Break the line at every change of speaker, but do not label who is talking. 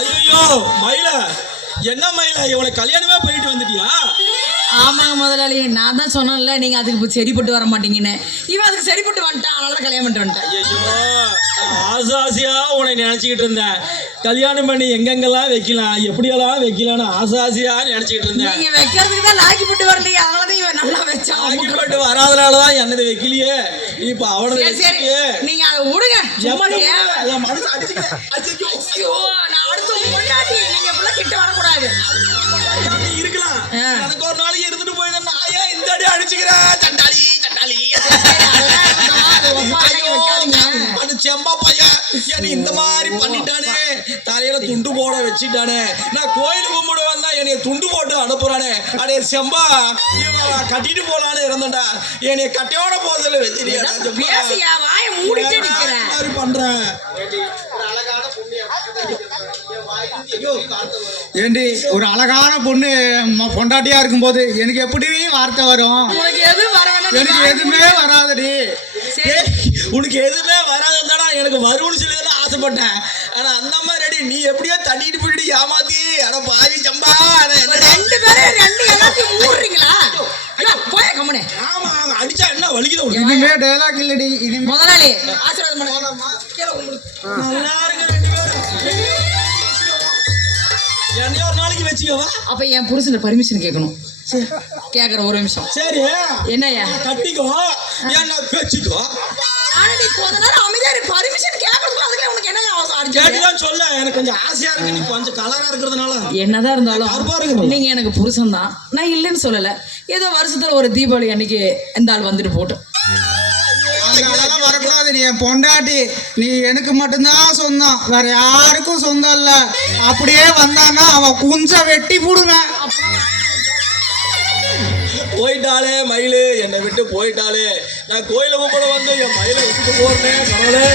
ஐயோ மயில. என்ன மயில? இவளை கல்யாணமே போயிட்டு வந்துட்டியா?
ஆமாங்க முதலாளி நான் தான் சொன்னேன்ல நீங்க அதுக்கு சரிப்பட்டு வர மாட்டீங்கன்னு. இவன் அதுக்கு சரிப்பட்டு வந்துட்டான் அதனால கல்யாணம் பண்ணிட்டு வந்துட்டேன்.
ஆசை ஆசையா உன்னை நினைச்சுக்கிட்டு இருந்தேன். கல்யாணம் பண்ணி எங்கெங்கெல்லாம் வைக்கலாம் எப்படியெல்லாம் வைக்கலாம்னு ஆசை ஆசையா நினைச்சுக்கிட்டு இருந்தேன். ஆகிப்பட்டு வராதனாலதான் என்னது வைக்கலையே. இப்ப அவனது
சரி நீங்க அதை விடுங்க. சும்மா தேவை
என் மனசு அடிச்சுக்க அடிச்சுக்க.
ஐயோ. நான் அடுத்து முன்னாடி நீங்க கிட்ட வரக்கூடாது.
இருக்கலாம். எனக்கு ஒரு நாளைக்கு இருந்துட்டு போயிடும் நாயா இந்த அடி அடிச்சுக்கிற என்னை இந்த மாதிரி பண்ணிட்டானே. தலையில துண்டு போட வச்சுட்டானே. நான் கோயில் கும்பிட வந்தா என்னைய துண்டு போட்டு அனுப்புறானே. அடே செம்பா இவன் கட்டிட்டு போலான்னு இருந்தேன்டா. என்னைய கட்டையோட போதில் வச்சிருக்கா
பேசியா வாய மூடிட்டே நிக்கிறேன்
மாதிரி பண்றேன்?
ஏண்டி ஒரு அழகான பொண்ணு ம- பொண்டாட்டியா இருக்கும்போது எனக்கு எப்படி வார்த்தை வரும்.
நீ
எனக்கு எதுவுமே வராதடி.
உனக்கு எதுவுமே வராதுதாடா எனக்கு வரும்னு சொல்லி தான் ஆசைப்பட்டேன். ஆனா அந்த மாதிரி ரெடி நீ எப்படியோ தட்டிட்டு போயிட்டு ஏமாத்தி அட பாவி சம்பா
ரெண்டு பேரும் ரெண்டு எல்லாத்தையும் மூடுறீங்களா ஐயா, போய கம்முனு.
ஆமா அடிச்சா என்ன வலிக்குது உனக்கு?
இல்லடி இனிமே
முதலாளி ஆசீர்வாதம் பண்ணுங்க கீழே உங்களை
நல்லா இருங்க ரெண்டு பேரும். என்னைய ஒரு நாளைக்கு வச்சுக்கவா?
அப்ப என் புருஷன் பர்மிஷன் கேட்கணும் கேக்குற ஒரு நிமிஷம்.
சரி.
என்னய்யா?
கட்டிக்கோ என்ன வச்சுக்கோ.
நீ கொஞ்ச நேரம் அமைதியா பர்மிஷன் கேட்கறதுக்கு அதுக்கு உனக்கு என்ன அவசரம்
கேட்டுதான் சொல்ல. எனக்கு கொஞ்சம் ஆசையா இருக்கு. நீ கொஞ்சம் கலரா இருக்கிறதுனால.
என்னதான் இருந்தாலும். நீங்க எனக்கு புருஷன் தான் நான் இல்லைன்னு சொல்லல. ஏதோ வருஷத்துல ஒரு தீபாவளி அன்னைக்கு இந்த ஆள் வந்துட்டு போட்டோம்
வரக்கூடாது. நீ என் பொண்டாட்டி. நீ எனக்கு மட்டும்தான் சொந்தம். வேற யாருக்கும் சொந்தம் இல்ல. அப்படியே வந்தான்னா அவன் குஞ்ச வெட்டி போடுவேன்.
போயிட்டாளே மயிலு. என்னை விட்டு போயிட்டாளே. நான் கோயிலை கும்பிட வந்து என் மயிலை விட்டுட்டு போறேன் கடவுளே.